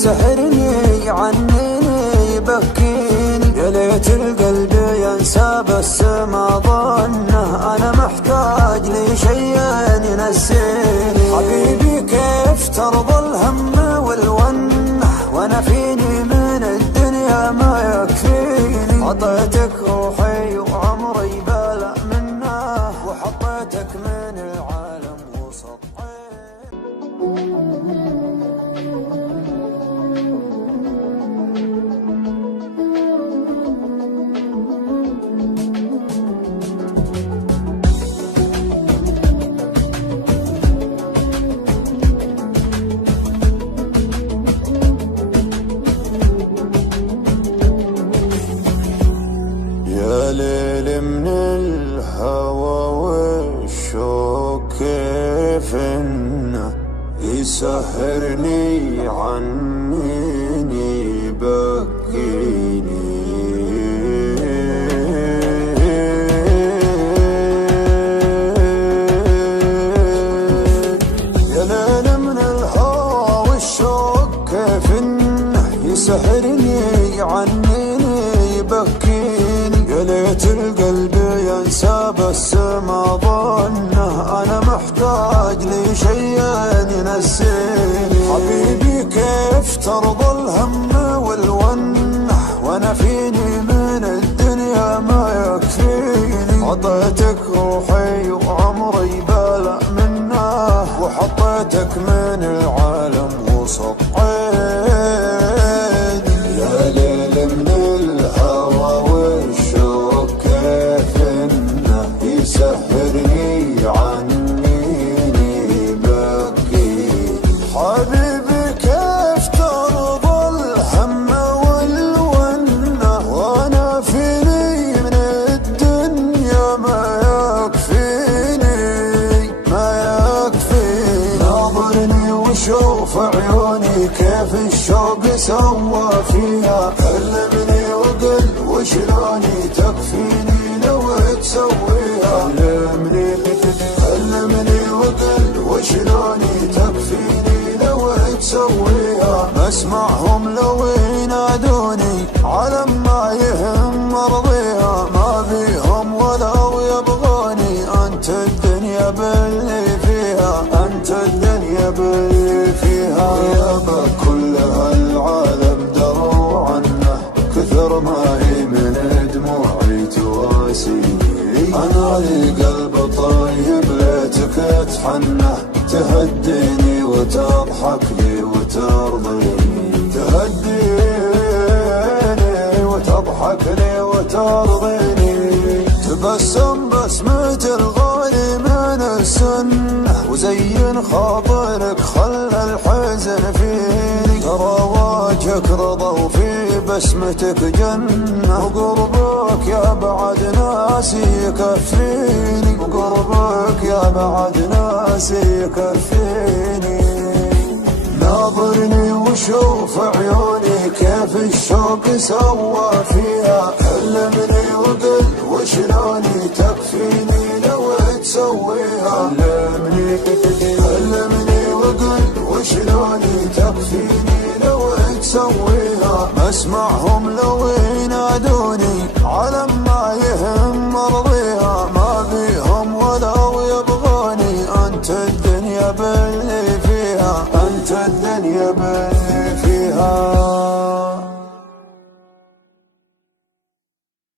يسحرني عنيني يبكيني، يا ليت القلب ينسى بس ما ظنه، أنا محتاج لي شيء ينسيني. حبيبي كيف ترضى الهم والونه، وأنا فيني من الدنيا ما يكفيني. عطيتك روحي وعمري بلا منه، وحطيتك من العالم وسط ليل من الهوى والشوق كيف انه يسهرني عنيني يبكيني. يا ليل من الهوى والشوق كيف انه يسهرني عنيني يبكيني، يا ليت القلب ينسى بس ما ظنه، أنا محتاج لي شيء ينسيني. حبيبي كيف ترضى الهم والونه، وأنا فيني من الدنيا ما يكفيني. عطيتك روحي وعمري بلا منه، وحطيتك من العالم وسط عيني. يا ليل من الهوى يسهرني عنيني يبكيني. حبيبي كيف ترضى الهم والونه، وانا فيني من الدنيا ما يكفيني ما يكفيني. ناظرني وشوف عيوني كيف الشوق سوى فيها، كلمني وقل وشلوني تكفيني لو تسويها. كلمني وقل وشلوني تكفيني لو تسويها. بسمعهم لو ينادوني على ما يهم مرضيها، ما بيهم ولو يبغوني. انت الدنيا باللي فيها، انت الدنيا باللي فيها. يابا كل هالعالم دروا عنه، كثر ما هي من دموعي تواسيني. أنا لي قلب طيب ليتك تحنه، تهديني وتضحك لي وترضيني. تهديني وتضحك لي وترضيني. تبسم بسمة الغالي من السنة، وزين خاطرك خلى الحزن فيني. ترى وجهك رضا وفي بسمتك جنة، وقربك يا بعد ناسي يكفيني. وقربك يا بعد ناسي يكفيني. ناظرني وشوف عيوني كيف الشوق سوى فيها، كلمني وقل وشلوني تكفيني لو تسويها. كلمني وقل وشلوني تكفيني لو تسويها. اسمعهم لو ينادوني على ما يهم مرضيها، ما بيهم ولو يبغوني. انت الدنيا باللي فيها، انت الدنيا باللي فيها.